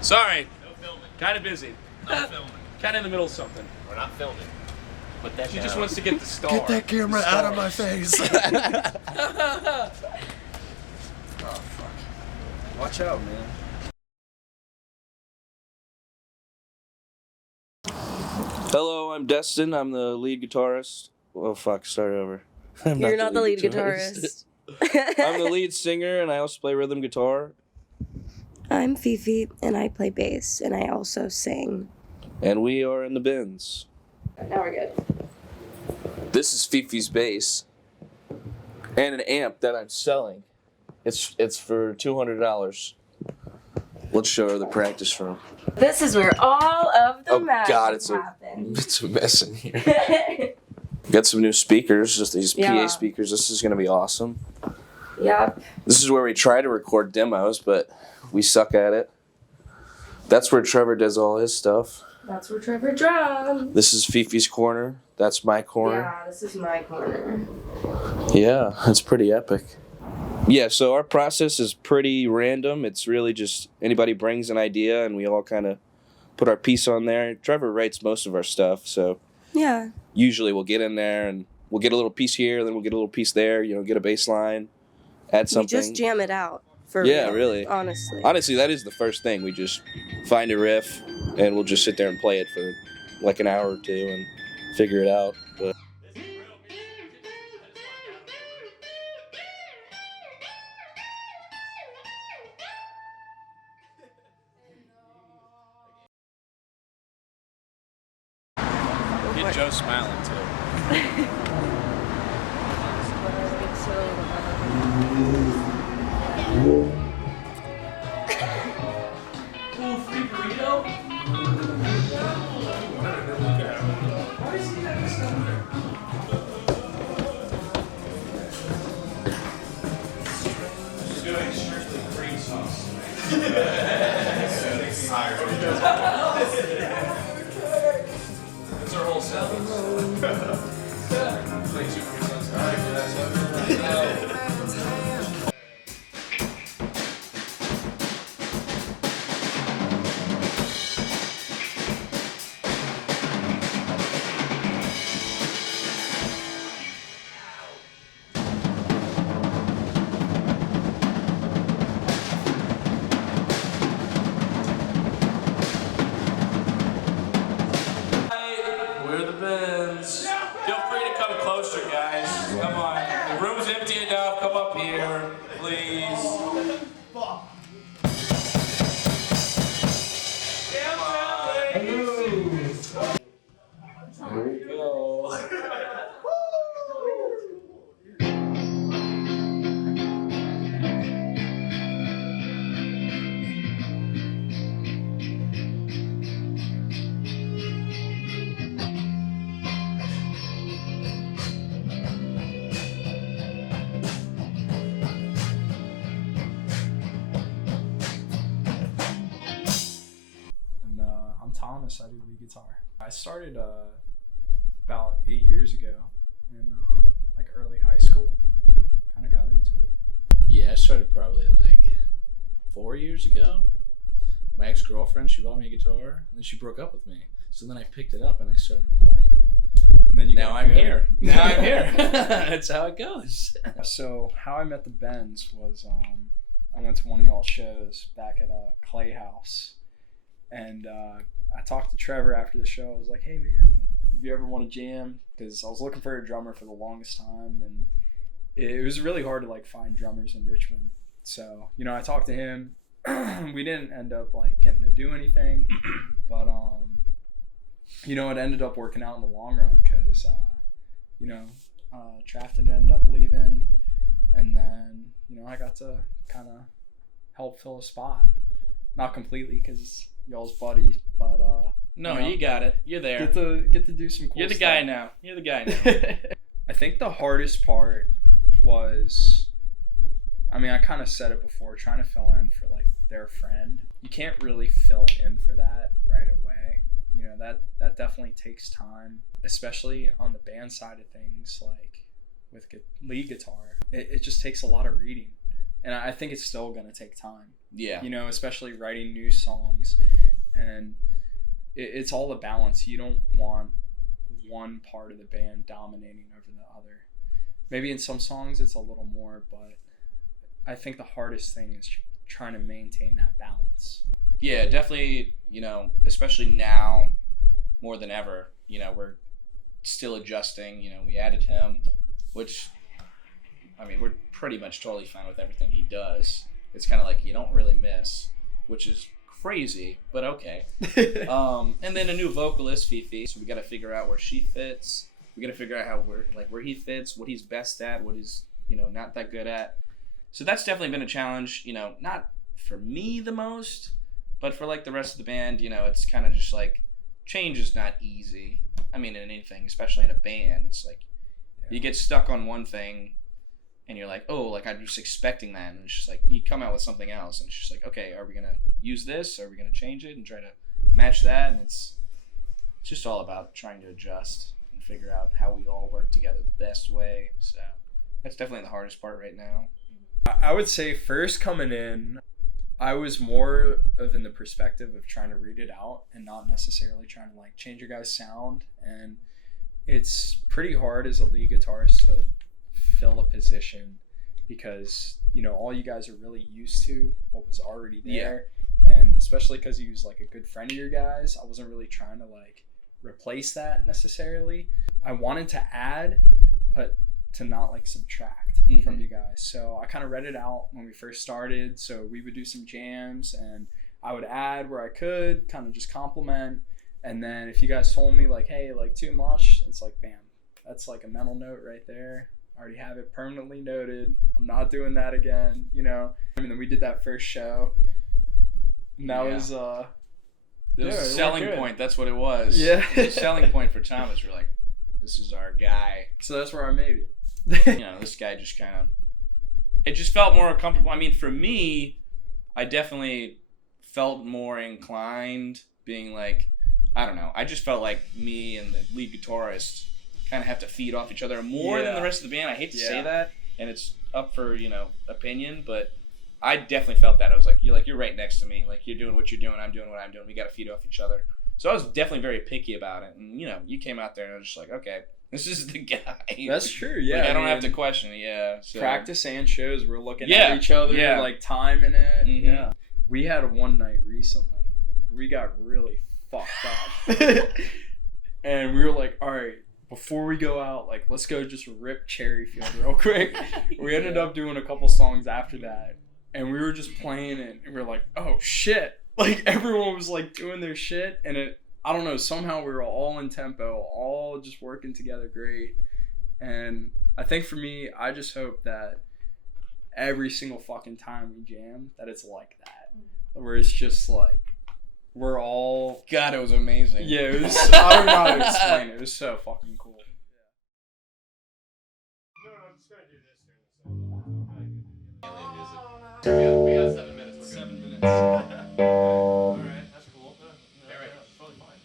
Sorry. No filming. Kind of busy. Not filming. Kind of in the middle of something. We're not filming. Put that She down. just wants to get the star. Get that camera out of my face. Oh, fuck. Watch out, man. Hello, I'm Destin. I'm the lead guitarist. Oh, fuck. Start over. You're not the lead guitarist. I'm the lead singer, and I also play rhythm guitar. I'm Fifi, and I play bass, and I also sing. And we are in the bins. Now we're good. This is Fifi's bass. And an amp that I'm selling. It's for $200. Let's show her the practice room. This is where all of the magic happens. It's a mess in here. Got some new speakers, just these PA speakers. This is going to be awesome. Yep. This is where we try to record demos, but we suck at it. That's where Trevor does all his stuff. That's where Trevor drums. This is Fifi's corner. That's my corner. Yeah, this is my corner. Yeah, it's pretty epic. Yeah, so our process is pretty random. It's really just anybody brings an idea and we all kind of put our piece on there. Trevor writes most of our stuff, so yeah. Usually we'll get in there and we'll get a little piece here, then we'll get a little piece there, you know, get a bass line, add something. We just jam it out. For real, really. Honestly. Honestly, that is the first thing. We just find a riff and we'll just sit there and play it for like an hour or two and figure it out. But Get Joe smiling too. That's our whole sentence. We're the bins. Feel free to come closer, guys. Come on. The room's empty enough. Come up here, please. There we go. And I'm Thomas. I do lead guitar. I started about 8 years ago in like early high school. Kind of got into it. Yeah, I started probably like 4 years ago. My ex-girlfriend, she bought me a guitar, and then she broke up with me. So then I picked it up and I started playing. And then Now I'm here. Now I'm here. That's how it goes. So how I met the Bens was I went to one of y'all's shows back at Clay House, and I talked to Trevor after the show. I was like, "Hey man, like, if you ever want to jam?" Because I was looking for a drummer for the longest time, and it was really hard to like find drummers in Richmond. So I talked to him. We didn't end up like getting to do anything, but it ended up working out in the long run because Trafton ended up leaving, and then I got to kind of help fill a spot, not completely because y'all's buddy, but No, you got it. You're there. get to do some cool You're the stuff. guy now. You're the guy now. I think the hardest part was, I kind of said it before, trying to fill in for like their friend. You can't really fill in for that right away. That definitely takes time, especially on the band side of things, like with lead guitar. It just takes a lot of reading, and I think it's still going to take time. Yeah. You know, especially writing new songs, and it's all a balance. You don't want one part of the band dominating over the other. Maybe in some songs it's a little more, but I think the hardest thing is trying to maintain that balance. Yeah, definitely, you know, especially now more than ever, you know, we're still adjusting. You know, we added him, which, I mean, we're pretty much totally fine with everything he does. It's kind of like you don't really miss, which is crazy, but okay. And then a new vocalist, Fifi, so we got to figure out where she fits. We got to figure out where he fits, what he's best at, what he's, you know, not that good at. So that's definitely been a challenge, you know, not for me the most, but for like the rest of the band. You know, it's kind of just like change is not easy. I mean, in anything, especially in a band, it's like you get stuck on one thing and you're like, oh, like I'm just expecting that, and it's just like you come out with something else, and it's just like, okay, are we gonna use this? Are we gonna change it and try to match that? And it's just all about trying to adjust and figure out how we all work together the best way. So that's definitely the hardest part right now. I would say first coming in, I was more of in the perspective of trying to read it out and not necessarily trying to like change your guys' sound. And it's pretty hard as a lead guitarist to fill a position because, you know, all you guys are really used to what was already there. Yeah. And especially because he was like a good friend of your guys, I wasn't really trying to like replace that necessarily. I wanted to add, but to not like subtract from you guys. So I kind of read it out when we first started. So we would do some jams and I would add where I could, kind of just compliment. And then if you guys told me like, hey, like too much, it's like, bam, that's like a mental note right there. I already have it permanently noted. I'm not doing that again, you know. I mean, then we did that first show. And that was it was a selling point. That's what it was. Yeah. It was a selling point for Thomas. We're like, this is our guy. So that's where I made it. You know, this guy just kind of, it just felt more comfortable. I mean, for me, I definitely felt more inclined being like, I don't know. I just felt like me and the lead guitarist kind of have to feed off each other more than the rest of the band. I hate to say that, and it's up for, you know, opinion, but I definitely felt that. I was like, you're right next to me. Like, you're doing what you're doing, I'm doing what I'm doing. We got to feed off each other. So I was definitely very picky about it. And, you know, you came out there and I was just like, okay, this is the guy. That's true, yeah. Like, I don't have to question it, So. Practice and shows, we're looking at each other, like timing it. Mm-hmm. Yeah. We had one night recently. We got really fucked up. And we were like, all right, before we go out, like, let's go just rip Cherryfield real quick. We ended up doing a couple songs after that. And we were just playing it, and we were like, oh, shit. Like, everyone was, like, doing their shit, and I don't know, somehow we were all in tempo, all just working together great. And I think for me, I just hope that every single fucking time we jam, that it's like that. Where it's just, like, we're all... God, it was amazing. Yeah, it was... I don't know how to explain it. It was so fucking cool. No, I'm just going to do this. We got 7 minutes. 7 minutes. Alright, that's cool. Alright, totally fine.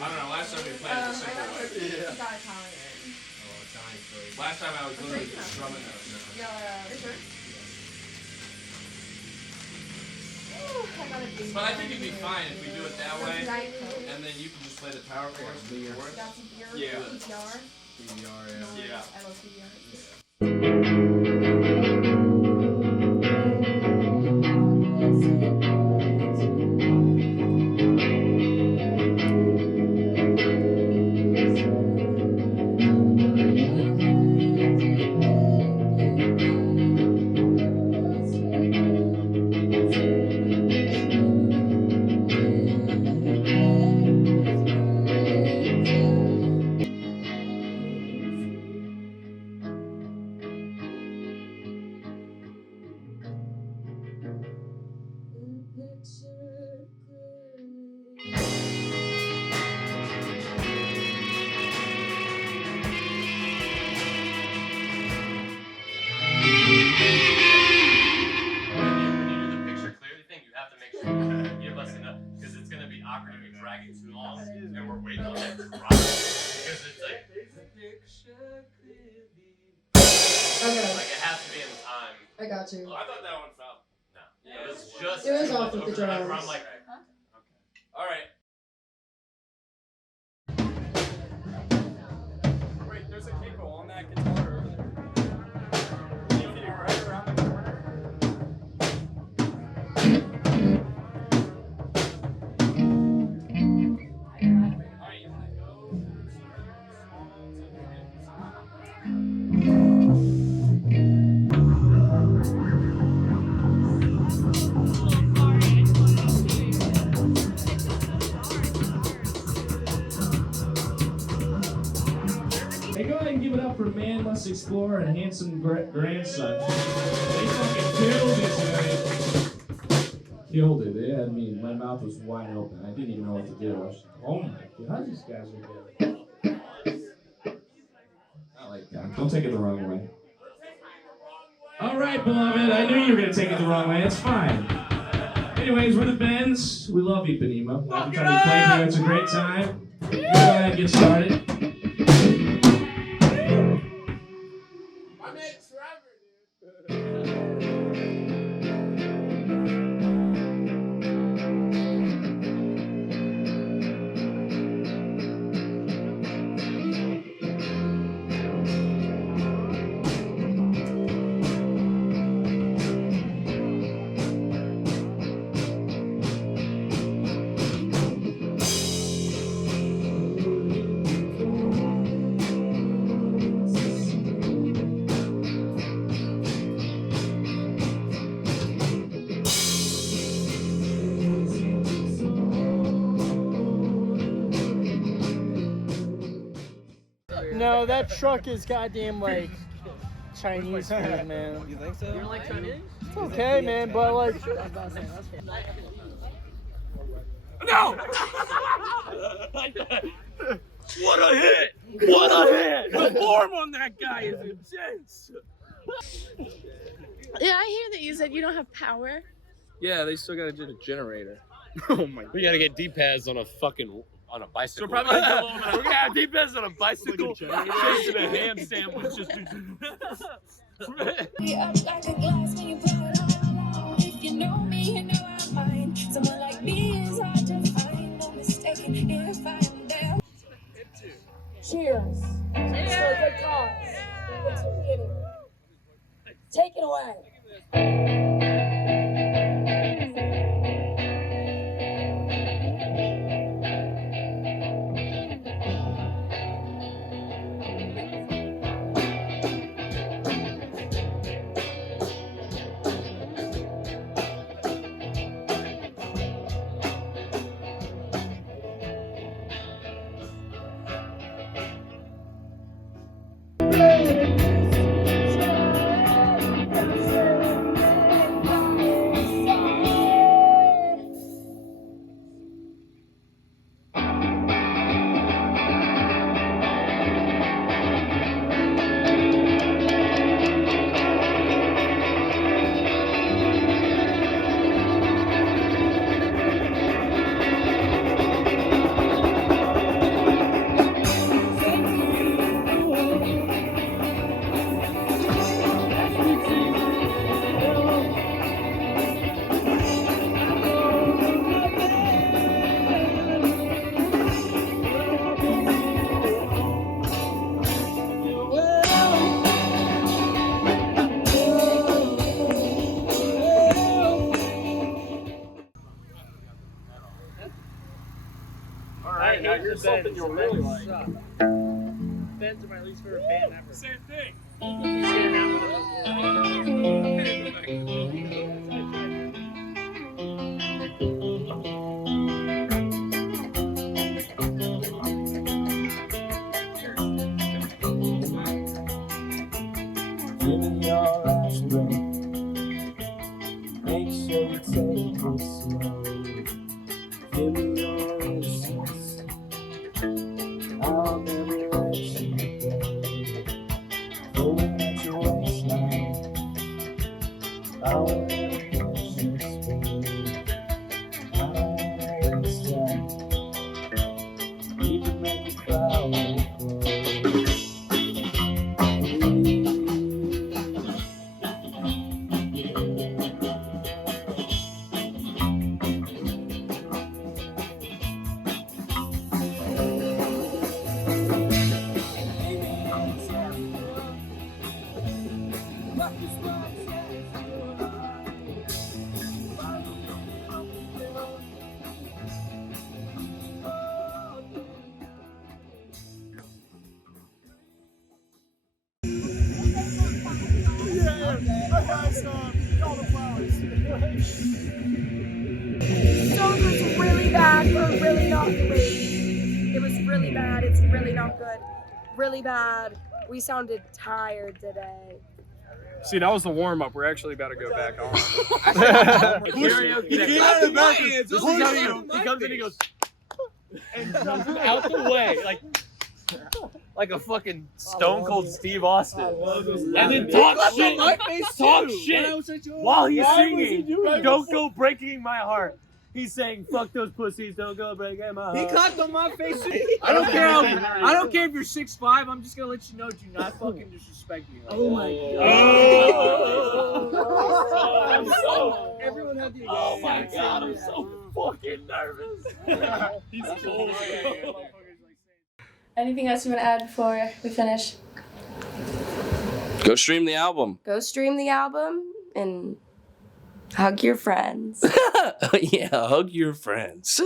I don't know, last time we played it the simple way. Yeah. Got Italian. Oh, Italian food. Last time I was literally just strumming those. Yeah, for sure. But I think it'd be fine if we do it that way, and then you can just play the power chords to your work. Got some beer. Yeah. PPR. Yeah. I love PPR. to. Oh, I thought that one fell. No. Yeah, it was just. It was off with the drums. drums. I'm like, all right. Wait, there's a capo on that guitar over there. You hit it right around the corner. Hey, go ahead and give it up for Man Must Explore and Handsome Grandson. They fucking killed it tonight. Killed it. They had me. My mouth was wide open. I didn't even know what to do. I was like, oh my god, these guys are good. Not like that. Don't take it the wrong way. All right, beloved. I knew you were gonna take it the wrong way. It's fine. Anyways, we're the Bends. We love Ipanema. Every time we play here, it's a great time. Go ahead and get started. My name's Trevor, dude. No, that truck is goddamn like Chinese food, man. You think so? You don't like Chinese? It's okay, man, but like. No! What a hit! What a hit! The form on that guy is intense. Yeah, I hear that you said you don't have power. Yeah, they still gotta do the generator. Oh my god. We gotta get D-pads on a bicycle. So we're probably gonna have D-pads on a bicycle, chasing a ham sandwich. Just Like a glass when you put it on. If you know me, you know I'm mine. Someone like me is hard to find. No mistaking if I am down. Cheers. For a good cause. It's a beginning. Take it away. Alright, now here's something you'll really like. Ben's are my least favorite band ever. Same thing. Give me your aspirin. Make sure you take it slow. Give me your incense. I'll never let you go. Going at your waistline. I will never push this way. I don't wanna waste time. Need to make you cry when you close. song was really bad or really not great. It was really bad. It's really not good. Really bad. We sounded tired today. See, that was the warm up. We're actually about to go back on. He came out of the bathroom. This is how he goes. He comes in, he goes, and comes out the way, like a fucking Stone Cold Steve Austin, and then talk shit while he's singing. Don't go breaking my heart. He's saying, "Fuck those pussies, don't go breaking my heart." He clapped on my face. I don't care. I don't care if you're 6'5". I'm just gonna let you know. Do not fucking disrespect me. Like Oh my god. Everyone had the. Oh my god, I'm so fucking nervous. He's cold. Anything else you want to add before we finish? Go stream the album. Go stream the album and hug your friends. Yeah, hug your friends.